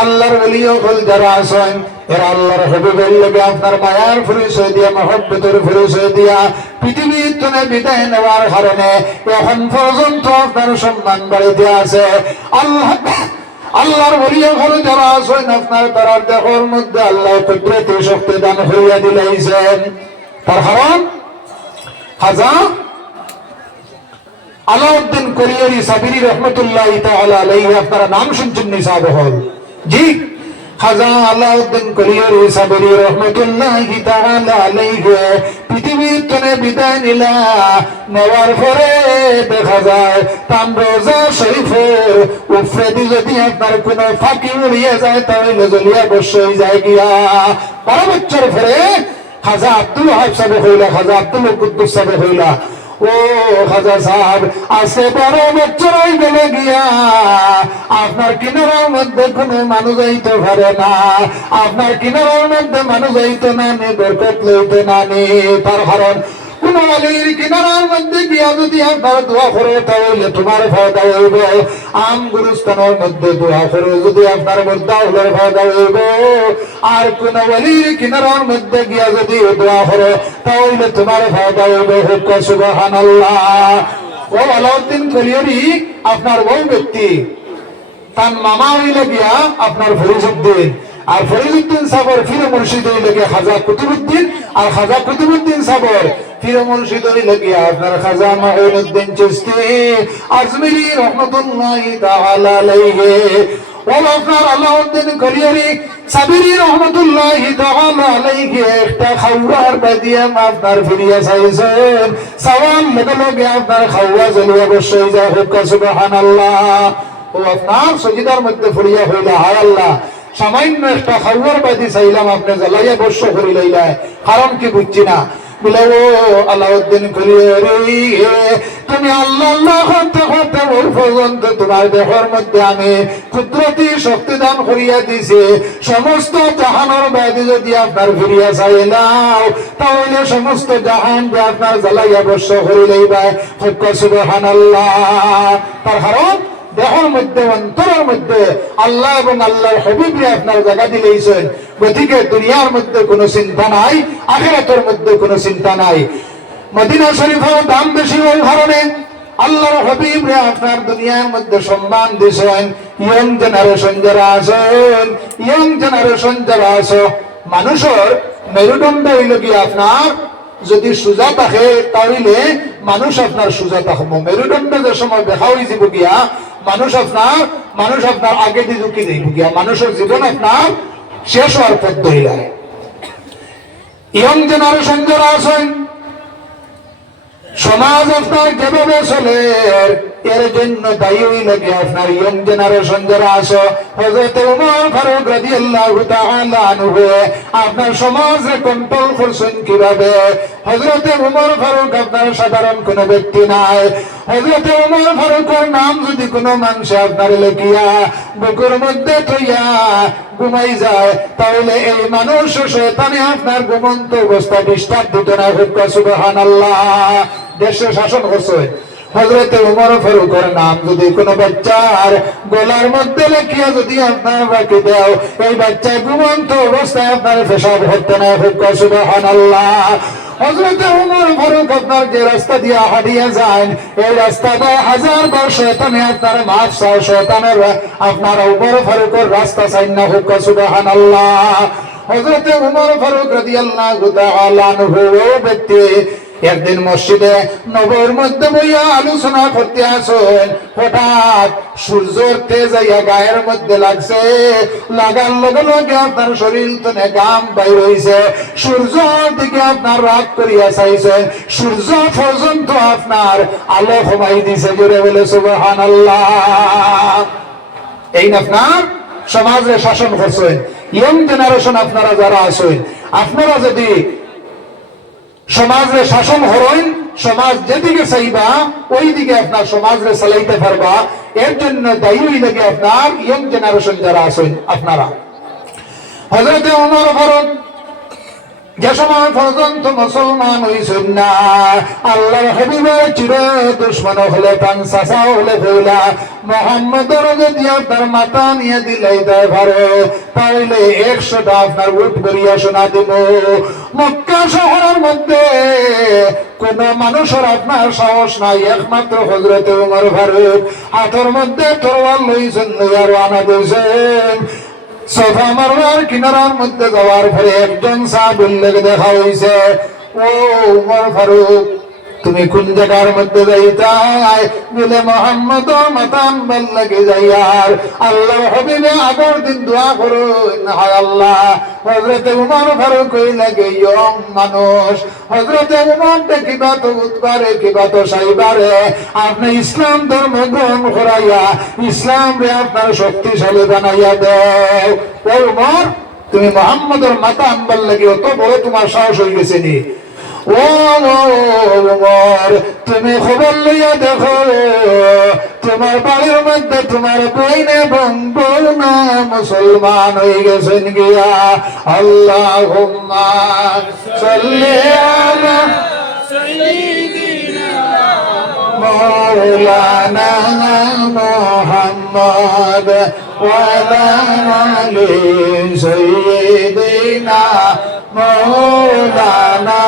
আল্লাহর ওলিও হল যারা আছেন এরা আল্লাহর হাবিবের লগে আপনার মায়ার পরিচয় দিয়া মহব্বতের পরিচয় দিয়া পৃথিবীর থেকে বিদায় নেওয়ার কারণে এখন পর্যন্ত আপনার সম্মান বাড়িতে আছে আল্লাহর ওলিও হল যারা আছেন আপনার তার দেহের মধ্যে আল্লাহ কুদরতি শক্তি দান করিয়া দিলাইছেন তার কারণ খাজা আলাউদ্দিন কোরিয়ারি সাবিরি রহমতুল্লাহি তাআলা আলাইহি আপনারা নাম শুনছেন নিসাব হল জি খাজা আলাউদ্দিন কোরিয়ারি সাবিরি রহমতুল্লাহি তাআলা আলাইহি পৃথিবীর থেকে বিদায় নিলা নেওয়ার পরে দেখা যায় তামরোজা শরীফের উপরে যদি আপনার কোন ফাঁকি উড়িয়ে যায় তাহলে জ্বলিয়া বসে যায় গিয়া 12 বছর পরে খাজা আব্দুল ওয়াহাব সাহেব হইলা খাজা আব্দুল কুদ্দুস সাহেব হইলা ও খাজা সাহেব আজকে 12 বছর হয়ে গেল গিয়া আপনার কিনারার মধ্যে কোনো মানুষ যাইতে পারে না আপনার কিনারার মধ্যে মানুষ যাইতে না নে বরকত লইতে না নে তার কারণ কোন আলীর কিনারার মধ্যে গিয়া যদি আপনার দোয়া করে তাহলে তোমার ফায়দা হইব আম গুরুস্থানের মধ্যে দোয়া করে যদি আপনার মধ্যে হলে ফায়দা হইব আর কোন আলীর কিনারার মধ্যে গিয়া যদি দোয়া করে তাহলে তোমার ফায়দা হইব হুক্কা সুবহানাল্লাহ ও আলাউদ্দিন কোরিয়ারি আপনার ওই ব্যক্তি তার মামা হইলে গিয়া আপনার ফরিজউদ্দিন আর ফরিজউদ্দিন সাবর ফির মুর্শিদ হইলে গিয়া খাজা কুতুবউদ্দিন আর খাজা কুতুবউদ্দিন সাবর ফির মুর্শিদ হইলে গিয়া আপনার খাজা মাঈনুদ্দিন চিশতি আজমিরি রহমাতুল্লাহি তাআলা আলাইহি ও আপনার আলাউদ্দিন কোরিয়ারি সাবিরি রহমাতুল্লাহি তাআলা আলাইহি একটা খাওয়ার বাদিয়া আপনার ফিরিয়া চাইছেন সওয়াল লগে লগে আপনার খাওয়া জ্বলিয়া বসে যায় হুক্কা সুবহানাল্লাহ ও আপনার সজিদার মধ্যে ফুরিয়া হইলা হায় আল্লাহ সামান্য একটা খাওয়ার বাদি চাইলাম আপনি জ্বালাইয়া বর্ষ করি লইলা কারণ কি বুঝছি না বলে ও আলাউদ্দিন কোরিয়ারি তুমি আল্লাহ আল্লাহ করতে করতে ওই পর্যন্ত তোমার দেহের মধ্যে আমি কুদরতি শক্তি দান করিয়া দিছি, সমস্ত জাহানের ব্যাধি যদি আপনার ফিরিয়া চাই নাও তাহলে সমস্ত জাহান যে আপনার জ্বালাইয়া বর্ষ করিলেই বা সুবহানাল্লাহ। তার কারণ দেহের মধ্যে অন্তরের মধ্যে আল্লাহ এবং আল্লাহর হাবিবকে আপনার জায়গা দিলেইছেন, গতিকে দুনিয়ার মধ্যে কোনো চিন্তা নাই, আখিরাতের মধ্যে কোনো চিন্তা নাই। মদিনা শরীফের দাম বেশি ওই কারণে আল্লাহর হাবিব রে আপনার দুনিয়ার মধ্যে সম্মান দিয়েছেন। ইয়ং জেনারেশন যারা আছেন, ইয়ং জেনারেশন যারা আছে, মানুষের মেরুদণ্ড হইল কি আপনার যদি সোজা থাকে তাহলে মানুষ আপনার সোজা থাকবো, মেরুদণ্ড যে সময় দেখা হয়ে যাব গিয়া মানুষ আপনার আগে দিয়ে ঢুকি দিব গিয়া, মানুষের জীবন আপনার শেষ হওয়ার পথ ধরিলায়। ইয়ং জেনারেশন যারা আছেন, সমাজ আপনার যেভাবে চলে এর জন্য দায়ী লাগে আপনার ইয়ং জেনারেশন যারা আছে। হযরত ওমর ফারুক রাদিয়াল্লাহু তাআলা আনহু আপনার সমাজে কন্ট্রোল করছেন কিভাবে? হযরত ওমর ফারুক আপনার সাধারণ কোন ব্যক্তি নাই। হযরত ওমর ফারুকের নাম যদি কোনো মানুষ আপনার লেখিয়া বুকের মধ্যে থইয়া ঘুমাই যায় তাহলে এই মানুষ শয়তানে আপনার ঘুমন্ত অবস্থা ডিস্টার্ব দিত না। সুবহানাল্লাহ। দেশে শাসন করছে হযরত ওমর ফারুকের নাম যদি কোনো বাচ্চার গলার মধ্যে লেখিয়া যদি আপনার রাখি দাও এই বাচ্চা ঘুমন্ত অবস্থায় আপনার পেশাব হতো না। সুবহানাল্লাহ। হযরত ওমর ফারুক আপনার যে রাস্তা দিয়ে হাঁটিয়ে যায় এই রাস্তাটা 1000 বার শয়তানে আপনার মাফ চায়, শয়তানের আপনার ওমর ফারুকের রাস্তা চাই না। সুবহানাল্লাহ। হযরত ওমর ফারুক রাদিয়াল্লাহু তাআলা আনহু ব্যক্তি একদিন মসজিদে নবর মধ্যে বইয়া আলোচনা করতে আসেন, হঠাৎ সূর্যের তেজ আইয়া গায়ের মধ্যে লাগছে, লাগার লগে লগে আপনার শরীর থেকে ঘাম বাইর হইছে, সূর্যের দিকে আপনার রাগ করিয়া চাইছে, সূর্য পর্যন্ত আপনার আলো কমাই দিছে। জোরে বলে সুবহানাল্লাহ। এই না আপনার সমাজে শাসন করছেন। ইয়ং জেনারেশন আপনারা যারা আছেন, আপনারা যদি সমাজে শাসন হরইন, সমাজ যেদিকে চাইবা ওই দিকে আপনার সমাজে চালাইতে পারবা। এর জন্য দায়ী লাগে আপনার ইয়ং জেনারেশন যারা আছেন আপনারা। হযরত ওমর ফারুক যে সময় পর্যন্ত মুসলমান হইছেন না, আল্লাহর হাবিবের চির দুশ্মন হলে পান চাচা হলে ফেলা মোহাম্মদের যদি আপনার মাথা নিয়ে দিলাইতে পারে তাহলে 100টা আপনার উঠ করিয়া শোনা দিব। মক্কা শহরের মধ্যে কোন মানুষের আপনার সাহস নাই, একমাত্র হযরত ওমর ফারুক হাতের মধ্যে তরোয়াল লইছেন, লইয়া রওনা দিয়েছেন। সোফা মারওয়ার কিনারার মধ্যে যাওয়ার পরে একজন সাহাবীকে দেখা হইছে, ও ওমর ফারুক তুমি কোন জায়গার মধ্যে যাইতাই? বলে মুহাম্মদ মাতান বল লাগে যাইয়ার আল্লাহর হাবিবে আগর দিন দোয়া করুন, হায় আল্লাহ হযরত ওমর ফারুক কই লাগে ইয়ং মানুষ, হযরত ওমর দেখিবা তো উৎবারে কিবা তো সাইবারে আপনি ইসলাম ধর্ম গ্রহণ করাইয়া ইসলাম রে আপনার শক্তিশালী বানাইয়া দেও। ও ওমর তুমি মুহাম্মদের মাথা আনবার লাগে অত বড় তোমার সাহস হয়ে গেছে নি? ও ওমর তুমি খবর লইয়া দেখো তোমার বাড়ির মধ্যে তোমার বইন এবং বোনা মুসলমান হয়ে গেছেন গিয়া। আল্লাহুম্মা সাল্লি আলা সাইয়্যিদিনা মাওলানা মুহাম্মদ ওয়া আলা আলি সাইয়্যিদিনা মৌলানা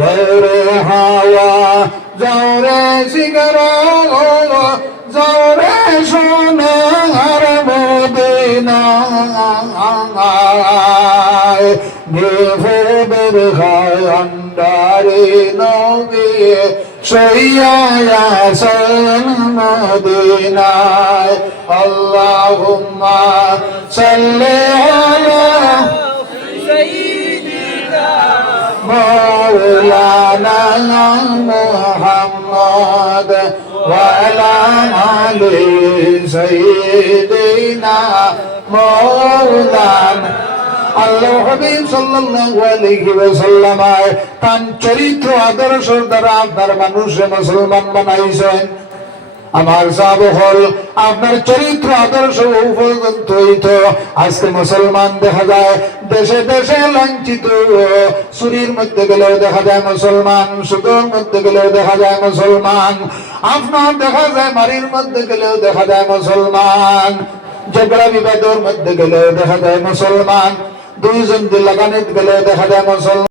জোরে হাওয়া জোরে শিগরা জোরে সোনার মদিনা বেফেদের খায় আন্ডারে নবী সৈয়ায়াসন মদিনায়। আল্লাহুম্মা সাল্লি আলা সাইয়্যিদিনা মাওলানা মুহাম্মদ ওয়া আলা আলি সাইয়্যিদিনা মাওলানা। আল্লাহ হাবিব সাল্লাল্লাহু আলাইহি ওয়াসাল্লাম তার চরিত্র আদর্শের দ্বারা আপনার মানুষে মুসলমান বানাইছেন। আমার যাব হল আপনার চরিত্র আদর্শ উপযুক্ত। আজকে মুসলমান দেখা যায় দেশে দেশে লাঞ্ছিত, চুরির মধ্যে গেলেও দেখা যায় মুসলমান, সুদের মধ্যে গেলেও দেখা যায় মুসলমান, আপনার দেখা যায় মারির মধ্যে গেলেও দেখা যায় মুসলমান, ঝগড়া বিবাদের মধ্যে গেলেও দেখা যায় মুসলমান, দুইজন লাগানিত গেলেও দেখা যায় মুসলমান।